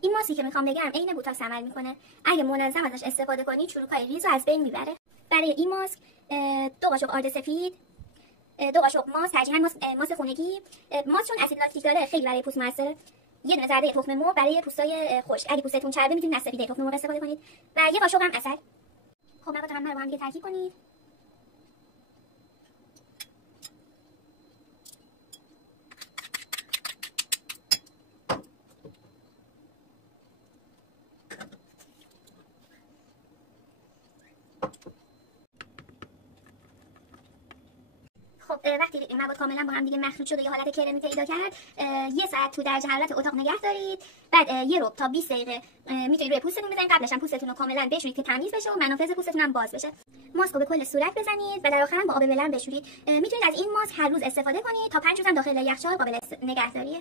این ماسکی که میخوام بگم عین بوتاکس عمل میکنه. اگه منظم ازش استفاده کنی چروکای ریز رو از بین میبره. برای این ماسک 2 قاشق آرد سفید، 2 قاشق ماست، ترجیحاً ماست خونگی. ماست چون اسید لاکتیک داره خیلی برای پوست موثره. یه دونه زرده تخم مرغ برای پوستای خشک. اگه پوستتون چربه میتونید از سفیده تخم مرغ استفاده کنید و 1 قاشق هم عسل. خب مواد همه رو با هم دیگه ترکیب کنید. خب وقتی این مواد کاملا با هم دیگه مخلوط شد و یه حالت کرمی پیدا کرد، 1 ساعت تو درجه حرارت اتاق نگه دارید. بعد 1 ربع تا 20 دقیقه میتونید روی پوستتون بزنید. قبلش هم پوستتون رو کاملا بشورید که تمیز بشه و منافذ پوستتون هم باز بشه. ماسک رو به کل صورت بزنید و در آخر هم با آب ولرم بشورید. میتونید از این ماسک هر روز استفاده کنید تا 5 روز هم داخل یخچال قابل نگهداریه.